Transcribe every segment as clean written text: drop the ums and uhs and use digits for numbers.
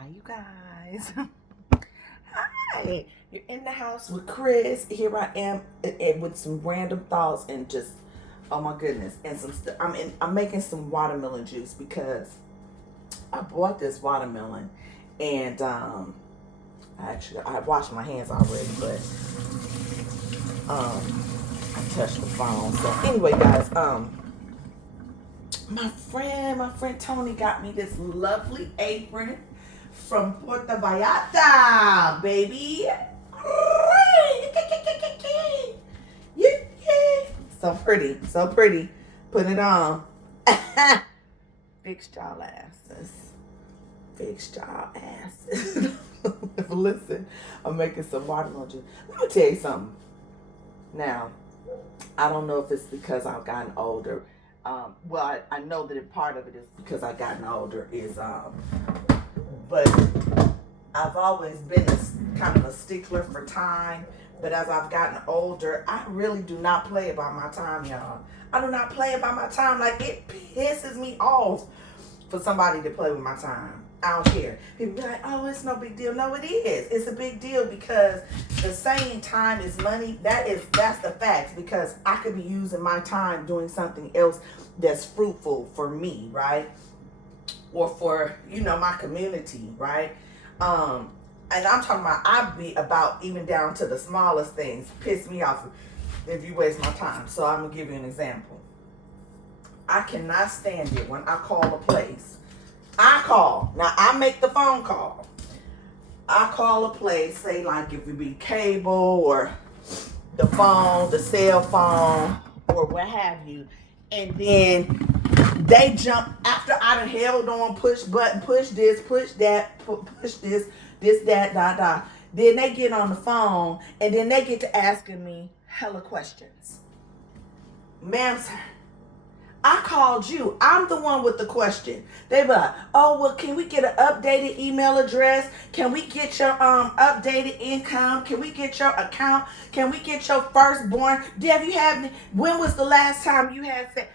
Hi, you guys. Hi. You're in the house with Chris. Here I am with some random thoughts and just, oh my goodness, and some stuff. I'm making some watermelon juice because I bought this watermelon and I washed my hands already, but I touched the phone. So anyway, guys, my friend Tony got me this lovely apron from Puerto Vallarta, baby. So pretty, so pretty. Put it on. Fixed y'all asses. Fixed y'all asses. Listen, I'm making some watermelon juice. Let me tell you something. Now, I don't know if it's because I've gotten older. Well, I know that part of it is because I've gotten older. But I've always been kind of a stickler for time. But as I've gotten older, I really do not play about my time, y'all. I do not play about my time. Like, it pisses me off for somebody to play with my time. I don't care. People be like, oh, it's no big deal. No, it is. It's a big deal because the saying time is money, that's the facts, because I could be using my time doing something else that's fruitful for me, right? Or for, my community, right? And I'm talking about, I be about even down to the smallest things. Piss me off if you waste my time. So I'm going to give you an example. I cannot stand it when I call a place. Now I make the phone call. I call a place, say like if it be cable or the phone, the cell phone, or what have you. And then they jump after I done held on, push button, push this, push that, push this, that. Then they get on the phone and then they get to asking me hella questions. Ma'am, sir, I called you. I'm the one with the question. They be like, oh, well, can we get an updated email address? Can we get your updated income? Can we get your account? Can we get your firstborn? When was the last time you had sex?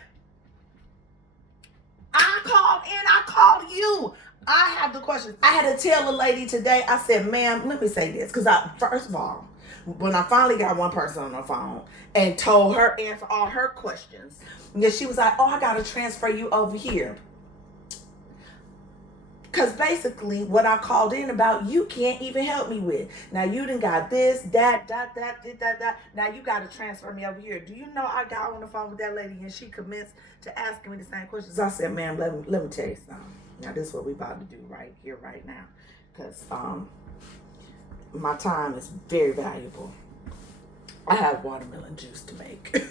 I called you. I have the questions. I had to tell a lady today, I said, ma'am, let me say this. Because first of all, when I finally got one person on the phone and told her, answer all her questions, and she was like, oh, I got to transfer you over here. Because basically what I called in about, you can't even help me with. Now you done got this, that. Now you got to transfer me over here. Do you know I got on the phone with that lady and she commenced to asking me the same questions. I said, ma'am, let me tell you something. Now this is what we about to do right here, right now. Because my time is very valuable. I have watermelon juice to make.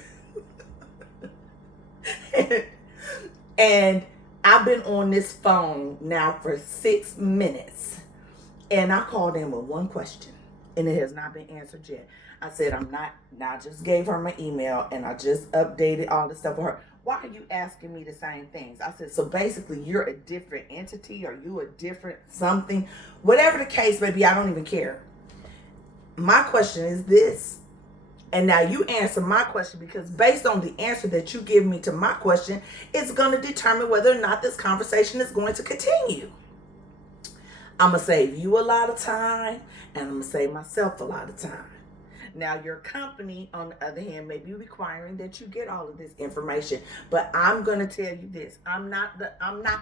And I've been on this phone now for 6 minutes. And I called in with one question. And it has not been answered yet. I said, I just gave her my email and I just updated all the stuff for her. Why are you asking me the same things? I said, so basically you're a different entity or you a different something. Whatever the case may be, I don't even care. My question is this. And now you answer my question, because based on the answer that you give me to my question, it's going to determine whether or not this conversation is going to continue. I'm going to save you a lot of time, and I'm going to save myself a lot of time. Now, your company, on the other hand, may be requiring that you get all of this information. But I'm going to tell you this. I'm not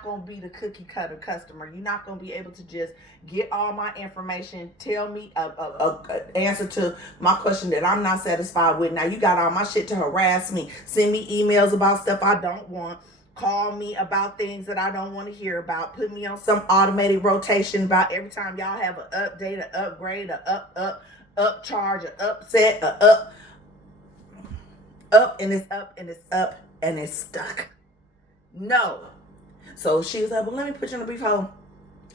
going to be the cookie cutter customer. You're not going to be able to just get all my information, tell me an answer to my question that I'm not satisfied with. Now, you got all my shit to harass me. Send me emails about stuff I don't want. Call me about things that I don't want to hear about. Put me on some automated rotation about every time y'all have an update, an upgrade, a upcharge, an upset, up and it's up and it's up and it's stuck. No. So she was like, well, let me put you on a brief hold.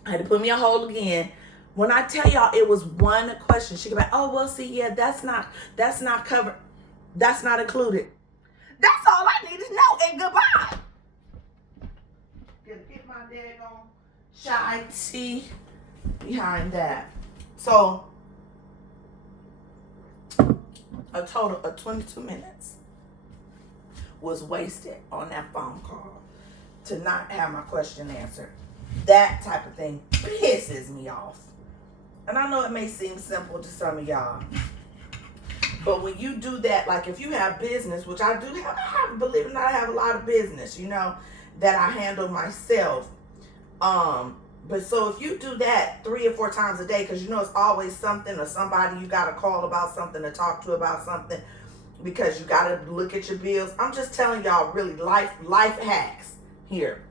I had to put me on hold again. When I tell y'all it was one question, she could be like, oh, well, see, yeah, that's not covered. That's not included. That's all I need to know, and goodbye. Get my daggone shy tea behind that. So, a total of 22 minutes was wasted on that phone call to not have my question answered. That type of thing pisses me off. And I know it may seem simple to some of y'all, but when you do that, like if you have business, which I do have, believe it or not, I have a lot of business, you know, that I handle myself. But so if you do that 3 or 4 times a day, because you know it's always something or somebody you got to call about something, to talk to about something, because you got to look at your bills. I'm just telling y'all really life hacks here.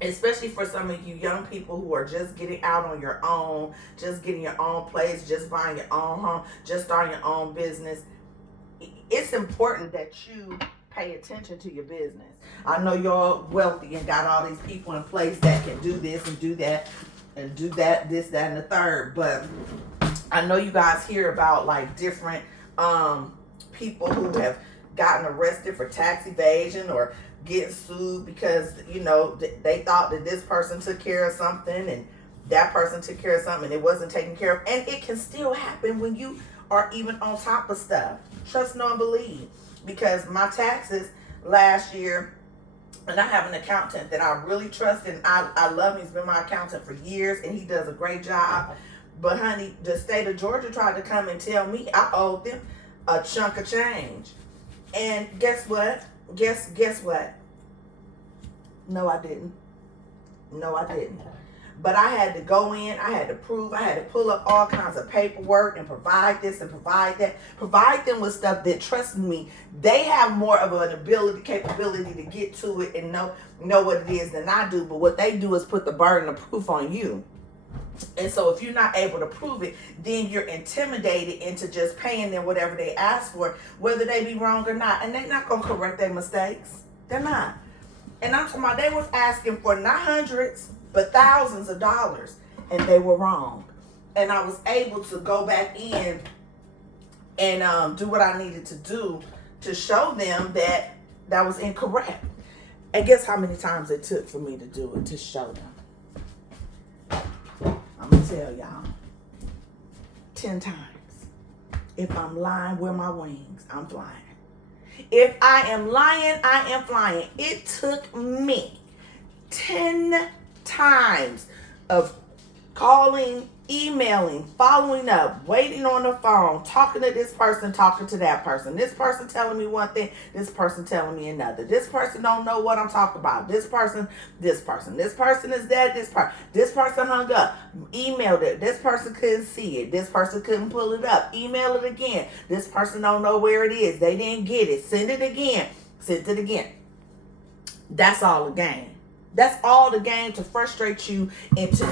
Especially for some of you young people who are just getting out on your own, just getting your own place, just buying your own home, just starting your own business. It's important that you pay attention to your business. I know you're wealthy and got all these people in place that can do this and do that and do that, this, that, and the third. But I know you guys hear about like different people who have gotten arrested for tax evasion or get sued because, you know, they thought that this person took care of something and that person took care of something and it wasn't taken care of. And it can still happen when you are even on top of stuff. Trust, know, and believe. Because my taxes last year, and I have an accountant that I really trust and I love him. He's been my accountant for years and he does a great job. But honey, the state of Georgia tried to come and tell me I owed them a chunk of change. And guess what? Guess what? No, I didn't. No, I didn't. But I had to go in, I had to prove, I had to pull up all kinds of paperwork and provide this and provide that. Provide them with stuff that, trust me, they have more of an capability to get to it and know what it is than I do. But what they do is put the burden of proof on you. And so if you're not able to prove it, then you're intimidated into just paying them whatever they ask for, whether they be wrong or not. And they're not going to correct their mistakes. They're not. And I'm talking about they was asking for not hundreds, but thousands of dollars. And they were wrong. And I was able to go back in and do what I needed to do to show them that that was incorrect. And guess how many times it took for me to do it, to show them? I'm going to tell y'all, 10 times. If I'm lying, where my wings, I'm flying. If I am lying, I am flying. It took me 10 times of calling, emailing, following up, waiting on the phone, talking to this person, talking to that person. This person telling me one thing, this person telling me another. This person don't know what I'm talking about. This person is that, this person hung up, emailed it. This person couldn't see it. This person couldn't pull it up. Email it again. This person don't know where it is. They didn't get it. Send it again. Send it again. That's all the game. That's all the game, to frustrate you into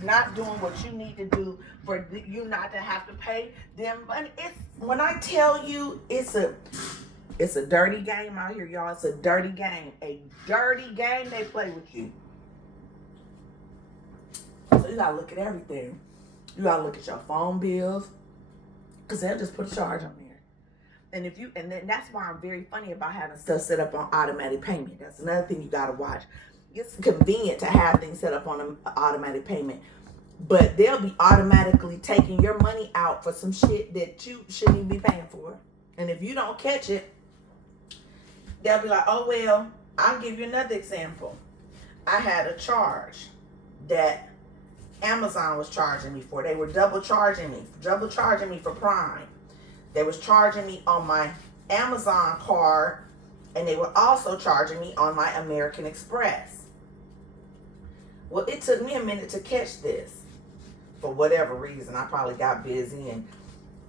not doing what you need to do for you not to have to pay them money. It's, when I tell you, it's a dirty game out here, y'all. It's a dirty game. A dirty game they play with you. So you gotta look at everything. You gotta look at your phone bills, because they'll just put a charge on there. And then that's why I'm very funny about having stuff set up on automatic payment. That's another thing you gotta watch. It's convenient to have things set up on an automatic payment, but they'll be automatically taking your money out for some shit that you shouldn't even be paying for. And if you don't catch it, they'll be like, oh, well, I'll give you another example. I had a charge that Amazon was charging me for. They were double charging me for Prime. They was charging me on my Amazon card, and they were also charging me on my American Express. Well, it took me a minute to catch this. For whatever reason, I probably got busy and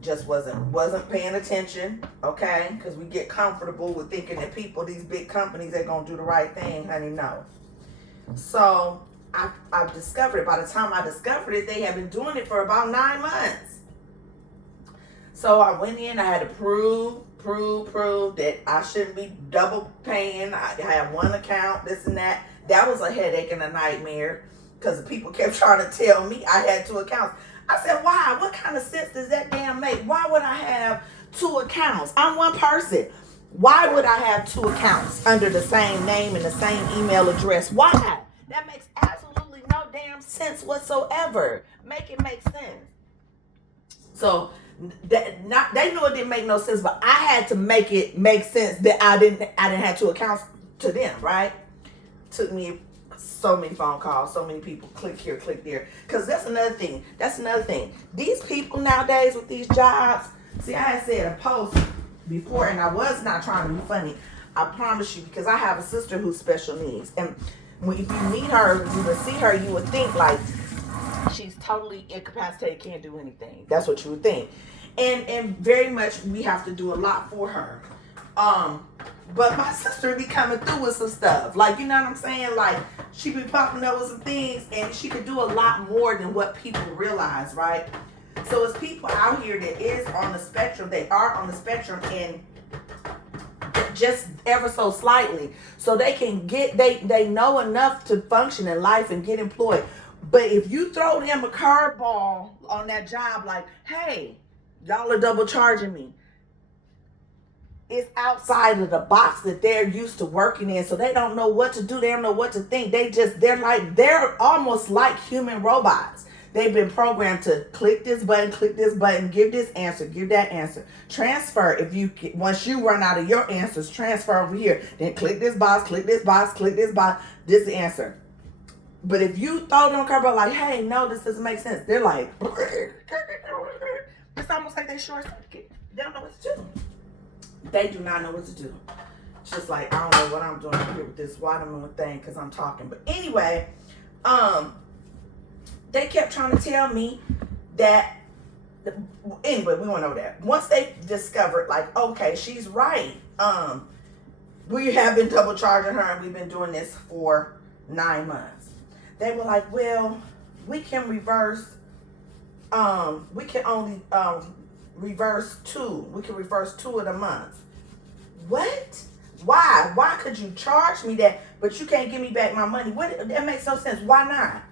just wasn't paying attention, okay? Because we get comfortable with thinking that people, these big companies, they're going to do the right thing. Honey, no. So I've discovered it. By the time I discovered it, they had been doing it for about 9 months. So I went in, I had to prove that I shouldn't be double paying. I have one account, this and that. That was a headache and a nightmare, because the people kept trying to tell me I had 2 accounts. I said, why? What kind of sense does that damn make? Why would I have 2 accounts? I'm one person. Why would I have 2 accounts under the same name and the same email address? Why? That makes absolutely no damn sense whatsoever. Make it make sense. So they knew it didn't make no sense, but I had to make it make sense that I didn't have 2 accounts to them, right? Took me So many phone calls, so many people, click here, click there. Because that's another thing. These people nowadays with these jobs, see, I had said a post before, and I was not trying to be funny. I promise you, because I have a sister who's special needs. And if you meet her, you would see her, you would think like she's totally incapacitated, can't do anything. That's what you would think. And very much we have to do a lot for her. But my sister be coming through with some stuff. Like, you know what I'm saying? Like, she be popping up with some things, and she could do a lot more than what people realize, right? So it's people out here that is on the spectrum. They are on the spectrum, and just ever so slightly. So they can get, they know enough to function in life and get employed. But if you throw them a curveball on that job, like, hey, y'all are double charging me, it's outside of the box that they're used to working in. So they don't know what to do. They don't know what to think. They're almost like human robots. They've been programmed to click this button, give this answer, give that answer. Transfer, once you run out of your answers, transfer over here. Then click this box, this is the answer. But if you throw them a curveball like, hey, no, this doesn't make sense, they're like, it's almost like they short circuit. They don't know what to do. They do not know what to do. It's just like, I don't know what I'm doing here with this watermelon thing because I'm talking. But anyway, they kept trying to tell me that, anyway, we went over that. Once they discovered, like, okay, she's right. We have been double charging her, and we've been doing this for 9 months. They were like, well, we can reverse, we can only reverse 2. We can reverse 2 of the months. What? Why? Why could you charge me that, but you can't give me back my money? That makes no sense. Why not?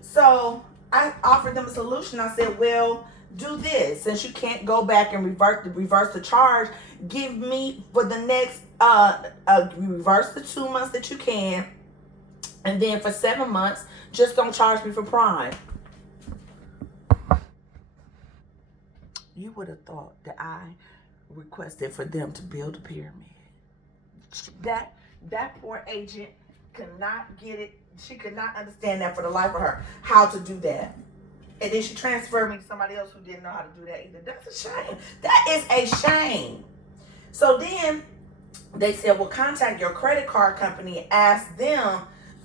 So I offered them a solution. I said, well, do this. Since you can't go back and reverse the charge, give me for the next, reverse the 2 months that you can. And then for 7 months, just don't charge me for Prime. You would have thought that I requested for them to build a pyramid. That poor agent could not get it. She could not understand that for the life of her, how to do that. And then she transferred me to somebody else who didn't know how to do that either. That's a shame. That is a shame. So then they said, well, contact your credit card company and ask them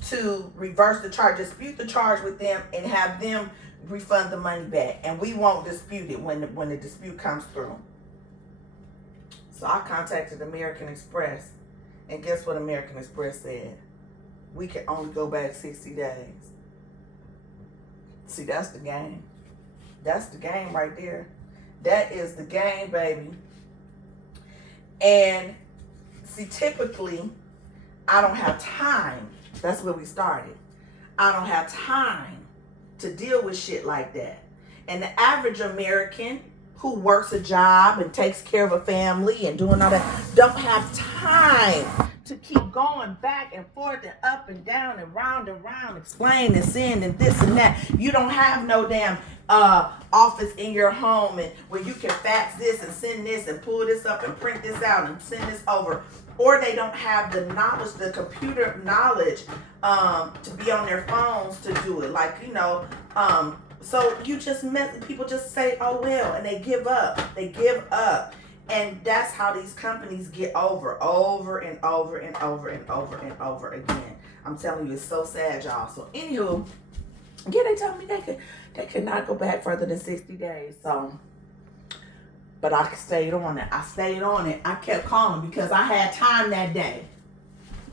to reverse the charge, dispute the charge with them, and have them refund the money back. And we won't dispute it when the dispute comes through. So I contacted American Express, and guess what American Express said? We can only go back 60 days. See, that's the game. That's the game right there. That is the game, baby. And see, typically, I don't have time. That's where we started. I don't have time to deal with shit like that. And the average American who works a job and takes care of a family and doing all that don't have time to keep going back and forth and up and down and round, explain and send and this and that. You don't have no damn office in your home and where you can fax this and send this and pull this up and print this out and send this over. Or they don't have the knowledge, the computer knowledge to be on their phones to do it. Like, you know, so people just say, oh, well, and they give up. And that's how these companies get over and over again. I'm telling you, it's so sad, y'all. So anywho, yeah, they told me they could not go back further than 60 days. So, but I stayed on it. I kept calling because I had time that day.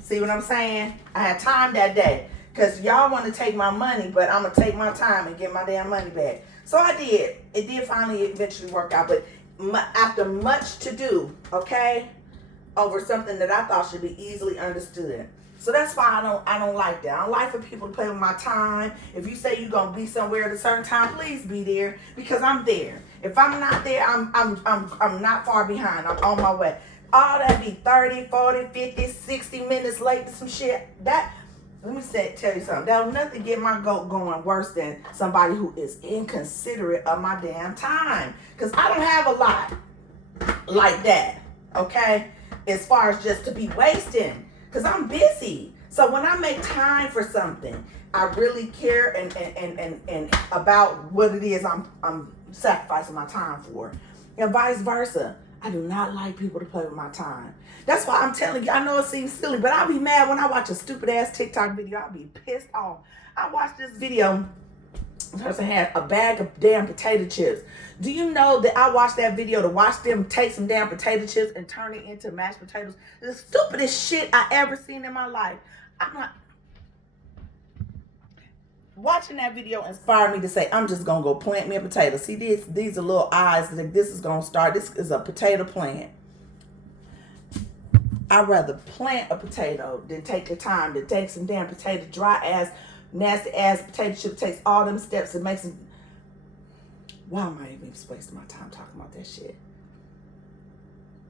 See what I'm saying? I had time that day. Because y'all want to take my money, but I'm going to take my time and get my damn money back. So I did. It did finally eventually work out. But after much to do, okay, over something that I thought should be easily understood. So that's why I don't like that. I don't like for people to play with my time. If you say you're going to be somewhere at a certain time, please be there because I'm there. If I'm not there, I'm not far behind. I'm on my way. All that be 30, 40, 50, 60 minutes late to some shit. Let me tell you something. That'll nothing get my goat going worse than somebody who is inconsiderate of my damn time. Because I don't have a lot like that, okay? As far as just to be wasting. Because I'm busy. So when I make time for something, I really care and about what it is I'm sacrificing my time for. And vice versa. I do not like people to play with my time. That's why I'm telling you, I know it seems silly, but I'll be mad when I watch a stupid ass TikTok video. I'll be pissed off. I watched this video. The person had a bag of damn potato chips. Do you know that I watched that video to watch them take some damn potato chips and turn it into mashed potatoes? The stupidest shit I ever seen in my life. I'm not watching that video inspired me to say, I'm just gonna go plant me a potato. See these are little eyes that this is gonna start. This is a potato plant. I'd rather plant a potato than take the time to take some damn potato, dry ass, nasty ass potato chip, takes all them steps and makes them. Why am I even wasting my time talking about that shit?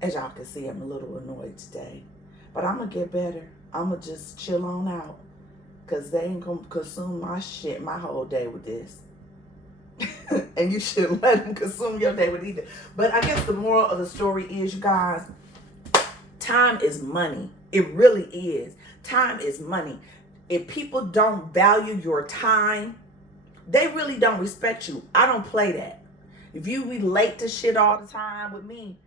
As y'all can see, I'm a little annoyed today. But I'm gonna get better. I'm gonna just chill on out. Because they ain't gonna consume my shit my whole day with this. And you shouldn't let them consume your day with either. But I guess the moral of the story is, you guys, time is money. It really is. Time is money. If people don't value your time, they really don't respect you. I don't play that. If you relate to shit all the time with me,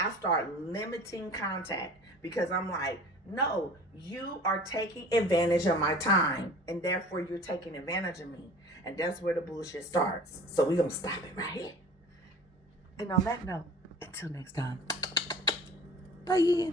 I start limiting contact because I'm like, no, you are taking advantage of my time and therefore you're taking advantage of me. And that's where the bullshit starts. So we're going to stop it right here. And on that note, until next time, bye.